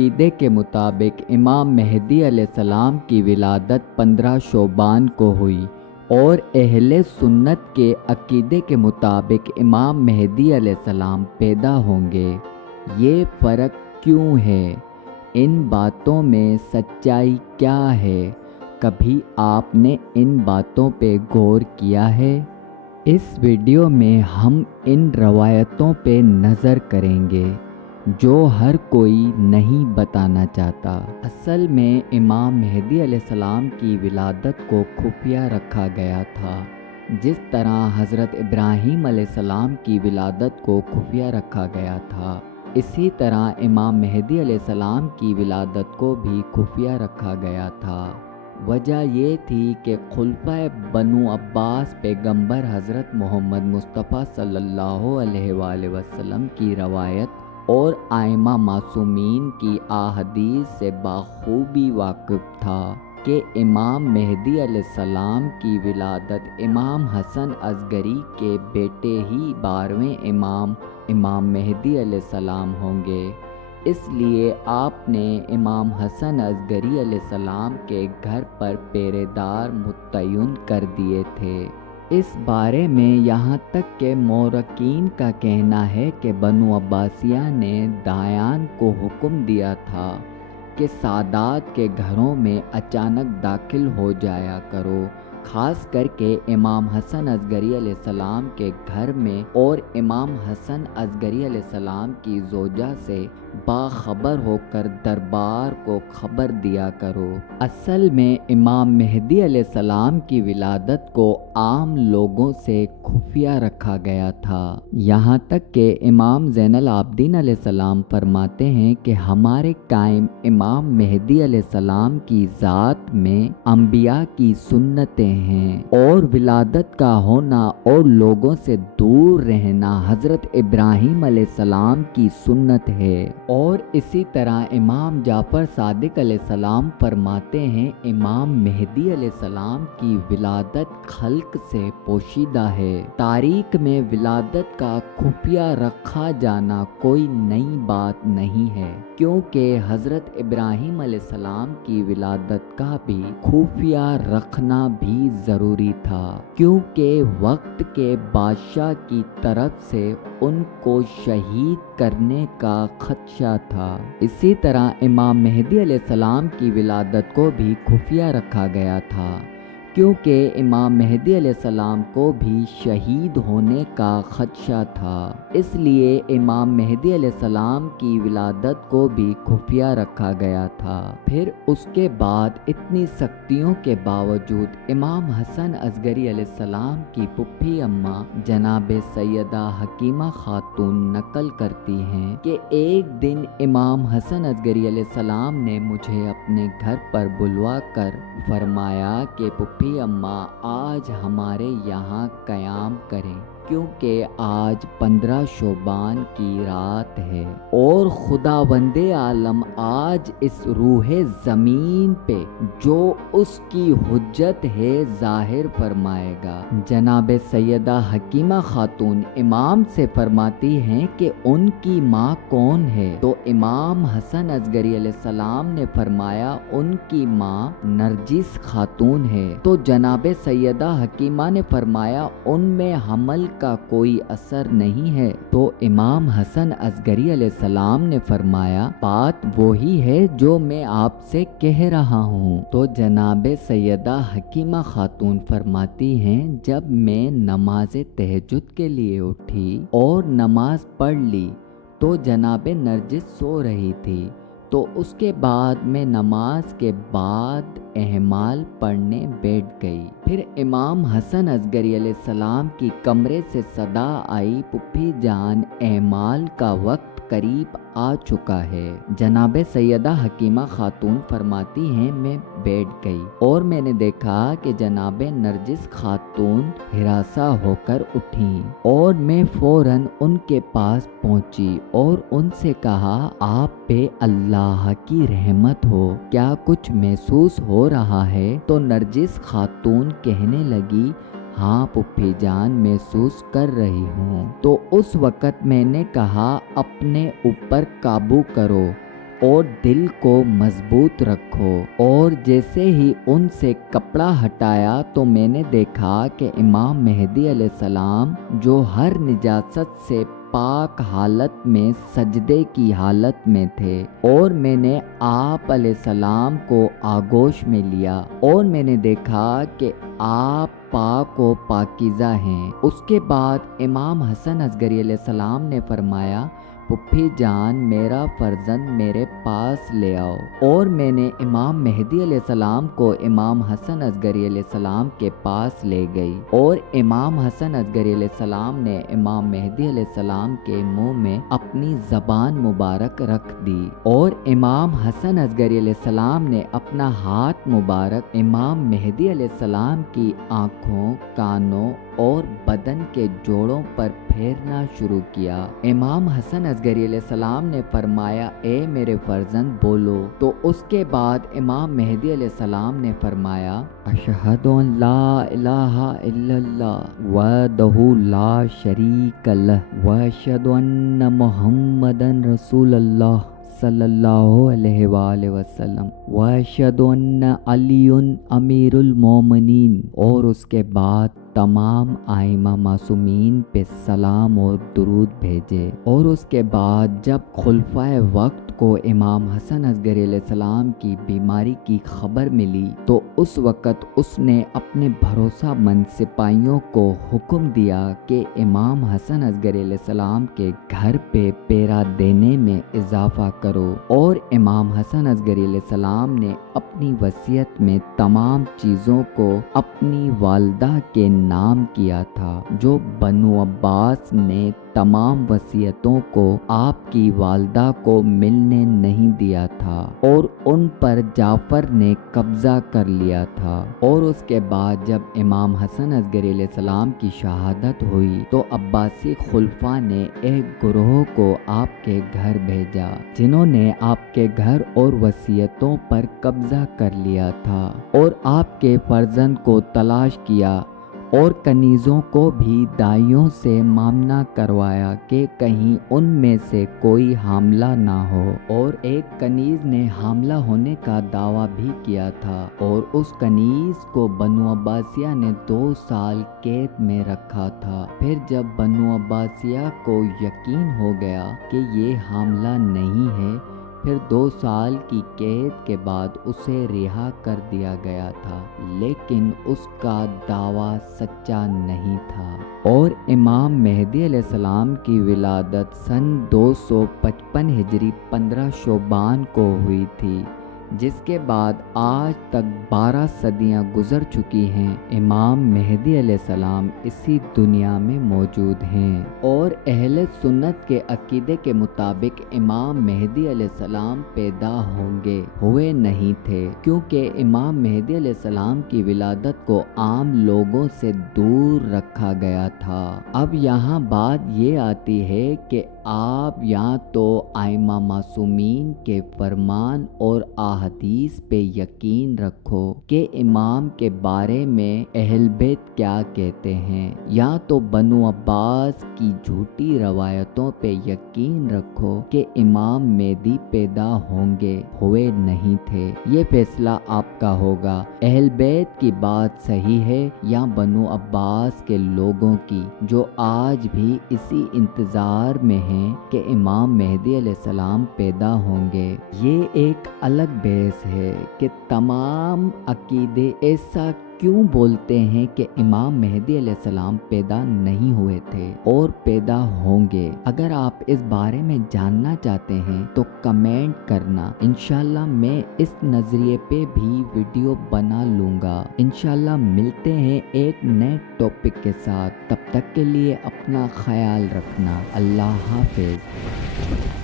عقیدے کے مطابق امام مہدی علیہ السلام کی ولادت 15 شعبان کو ہوئی، اور اہل سنت کے عقیدے کے مطابق امام مہدی علیہ السلام پیدا ہوں گے۔ یہ فرق کیوں ہے؟ ان باتوں میں سچائی کیا ہے؟ کبھی آپ نے ان باتوں پہ غور کیا ہے؟ اس ویڈیو میں ہم ان روایتوں پہ نظر کریں گے جو ہر کوئی نہیں بتانا چاہتا۔ اصل میں امام مہدی علیہ السلام کی ولادت کو خفیہ رکھا گیا تھا، جس طرح حضرت ابراہیم علیہ السلام کی ولادت کو خفیہ رکھا گیا تھا، اسی طرح امام مہدی علیہ السلام کی ولادت کو بھی خفیہ رکھا گیا تھا۔ وجہ یہ تھی کہ خلفائے بنو عباس پیغمبر حضرت محمد مصطفیٰ صلی اللہ علیہ وآلہ وسلم کی روایت اور ائمہ معصومین کی احادیث سے بخوبی واقف تھا کہ امام مہدی علیہ السلام کی ولادت امام حسن اصغری کے بیٹے ہی 12ویں امام مہدی علیہ السلام ہوں گے۔ اس لیے آپ نے امام حسن اصغری علیہ السلام کے گھر پر پہرے دار متعین کر دیے تھے۔ اس بارے میں یہاں تک کہ مورخین کا کہنا ہے کہ بنو عباسیہ نے دایان کو حکم دیا تھا کہ سادات کے گھروں میں اچانک داخل ہو جایا کرو، خاص کر کے امام حسن اصغری علیہ السلام کے گھر میں، اور امام حسن اصغری علیہ السلام کی زوجہ سے باخبر ہو کر دربار کو خبر دیا کرو۔ اصل میں امام مہدی علیہ السلام کی ولادت کو عام لوگوں سے خفیہ رکھا گیا تھا، یہاں تک کہ امام زین العابدین علیہ السلام فرماتے ہیں کہ ہمارے قائم امام مہدی علیہ السلام کی ذات میں انبیاء کی سنتیں ہیں، اور ولادت کا ہونا اور لوگوں سے دور رہنا حضرت ابراہیم علیہ السلام کی سنت ہے۔ اور اسی طرح امام جعفر صادق علیہ السلام فرماتے ہیں امام مہدی علیہ السلام کی ولادت خلق سے پوشیدہ ہے۔ تاریخ میں ولادت کا خفیہ رکھا جانا کوئی نئی بات نہیں ہے، کیونکہ حضرت ابراہیم علیہ السلام کی ولادت کا بھی خفیہ رکھنا بھی ضروری تھا، کیونکہ وقت کے بادشاہ کی طرف سے ان کو شہید کرنے کا خدشہ تھا۔ اسی طرح امام مہدی علیہ السلام کی ولادت کو بھی خفیہ رکھا گیا تھا، کیونکہ امام مہدی علیہ السلام کو بھی شہید ہونے کا خدشہ تھا، اس لیے امام مہدی علیہ السلام کی ولادت کو بھی خفیہ رکھا گیا تھا۔ پھر اس کے بعد اتنی سختیوں کے باوجود امام حسن اصغری علیہ السلام کی پھوپھی اماں جناب سیدہ حکیمہ خاتون نقل کرتی ہیں کہ ایک دن امام حسن اصغری علیہ السلام نے مجھے اپنے گھر پر بلوا کر فرمایا کہ پھوپھی اماں آج ہمارے یہاں قیام کریں، کیونکہ آج 15 شعبان کی رات ہے، اور خداوند عالم آج اس روح زمین پہ جو اس کی حجت ہے ظاہر فرمائے گا۔ جناب سیدہ حکیمہ خاتون امام سے فرماتی ہیں کہ ان کی ماں کون ہے؟ تو امام حسن اصغری علیہ السلام نے فرمایا ان کی ماں نرجس خاتون ہے۔ تو جناب سیدہ حکیمہ نے فرمایا ان میں حمل کا کوئی اثر نہیں ہے؟ تو امام حسن اصغری علیہ السلام نے فرمایا بات وہی ہے جو میں آپ سے کہہ رہا ہوں۔ تو جناب سیدہ حکیمہ خاتون فرماتی ہیں جب میں نماز تہجد کے لیے اٹھی اور نماز پڑھ لی تو جناب نرجس سو رہی تھی، تو اس کے بعد میں نماز کے بعد اعمال پڑھنے بیٹھ گئی۔ پھر امام حسن اصغری علیہ السلام کی کمرے سے صدا آئی پھوپھی جان اعمال کا وقت قریب آ چکا ہے۔ جناب سیدہ حکیمہ خاتون فرماتی ہیں میں بیٹھ گئی اور میں نے دیکھا کہ جناب نرجس خاتون ہراساں ہو کر اٹھیں، اور میں فوراً ان کے پاس پہنچی اور ان سے کہا آپ پہ اللہ کی رحمت ہو، کیا کچھ محسوس ہو رہا ہے؟ تو نرجس خاتون کہنے لگی ہاں پھوپھی جان محسوس کر رہی ہوں۔ تو اس وقت میں نے کہا اپنے اوپر قابو کرو، اور دل کو مضبوط رکھو۔ اور جیسے ہی ان سے کپڑا ہٹایا تو میں نے دیکھا کہ امام مہدی علیہ السلام جو ہر نجاست سے پاک حالت میں سجدے کی حالت میں تھے، اور میں نے آپ علیہ السلام کو آغوش میں لیا اور میں نے دیکھا کہ آپ پاک و پاکیزہ ہیں۔ اس کے بعد امام حسن اصغری علیہ السلام نے فرمایا، پھپھی جان میرا فرزند میرے پاس لے آؤ۔ اور میں نے امام مہدی علیہ السلام کو امام حسن اصغری علیہ السلام کے پاس لے گئی، اور امام حسن اصغری علیہ السلام نے امام مہدی علیہ السلام کے منہ میں اپنی زبان مبارک رکھ دی، اور امام حسن اصغری علیہ السلام نے اپنا ہاتھ مبارک امام مہدی علیہ السلام کی آنکھوں، کانوں اور بدن کے جوڑوں پر پھیرنا شروع کیا۔ امام حسن اصغری علیہ السلام نے فرمایا، اے میرے فرزند بولو۔ تو اس کے بعد امام مہدی علیہ السلام نے فرمایا، اشہد ان لا الہ الا اللہ وحدہ لا شریک لہ واشہد ان محمدن رسول اللہ صلی اللہ علیہ وآلہ وسلم واشہد ان علی امیر المومنین۔ اور اس کے بعد تمام ائمہ معصومین پہ سلام اور درود بھیجے۔ اور اس کے بعد جب خلفائے وقت کو امام حسن اصغری علیہ السلام کی بیماری کی خبر ملی تو اس وقت اس نے اپنے بھروسہ مند سپاہیوں کو حکم دیا کہ امام حسن اصغری علیہ السلام کے گھر پہ پہرا دینے میں اضافہ کرو۔ اور امام حسن اصغری علیہ السلام نے اپنی وصیت میں تمام چیزوں کو اپنی والدہ کے نام کیا تھا، جو بنو عباس نے تمام وصیتوں کو آپ کی والدہ کو ملنے نہیں دیا تھا، اور ان پر جعفر نے قبضہ کر لیا تھا۔ اور اس کے بعد جب امام حسن اصغری علیہ السلام کی شہادت ہوئی تو عباسی خلفاء نے ایک گروہ کو آپ کے گھر بھیجا، جنہوں نے آپ کے گھر اور وصیتوں پر قبضہ کر لیا تھا، اور آپ کے فرزند کو تلاش کیا، اور کنیزوں کو بھی دائیوں سے مامنا کروایا کہ کہیں ان میں سے کوئی حاملہ نہ ہو۔ اور ایک کنیز نے حاملہ ہونے کا دعویٰ بھی کیا تھا، اور اس کنیز کو بنو عباسیہ نے 2 سال قید میں رکھا تھا۔ پھر جب بنو عباسیہ کو یقین ہو گیا کہ یہ حاملہ نہیں ہے، پھر 2 سال کی قید کے بعد اسے رہا کر دیا گیا تھا، لیکن اس کا دعویٰ سچا نہیں تھا۔ اور امام مہدی علیہ السلام کی ولادت سن 255 ہجری 15 شعبان کو ہوئی تھی، جس کے بعد آج تک 12 صدیاں گزر چکی ہیں۔ امام مہدی علیہ السلام اسی دنیا میں موجود ہیں، اور اہل سنت کے عقیدے کے مطابق امام مہدی علیہ السلام پیدا ہوئے نہیں تھے، کیونکہ امام مہدی علیہ السلام کی ولادت کو عام لوگوں سے دور رکھا گیا تھا۔ اب یہاں بات یہ آتی ہے کہ آپ یا تو ائمہ معصومین کے فرمان اور احادیث پہ یقین رکھو کہ امام کے بارے میں اہل بیت کیا کہتے ہیں، یا تو بنو عباس کی جھوٹی روایتوں پہ یقین رکھو کہ امام مہدی پیدا ہوئے نہیں تھے۔ یہ فیصلہ آپ کا ہوگا، اہل بیت کی بات صحیح ہے یا بنو عباس کے لوگوں کی، جو آج بھی اسی انتظار میں ہیں کہ امام مہدی علیہ السلام پیدا ہوں گے۔ یہ ایک الگ بحث ہے کہ تمام عقیدے ایسا کیوں بولتے ہیں کہ امام مہدی علیہ السلام پیدا نہیں ہوئے تھے اور پیدا ہوں گے۔ اگر آپ اس بارے میں جاننا چاہتے ہیں تو کمنٹ کرنا، انشاءاللہ میں اس نظریے پہ بھی ویڈیو بنا لوں گا۔ انشاءاللہ ملتے ہیں ایک نئے ٹاپک کے ساتھ، تب تک کے لیے اپنا خیال رکھنا۔ اللہ حافظ۔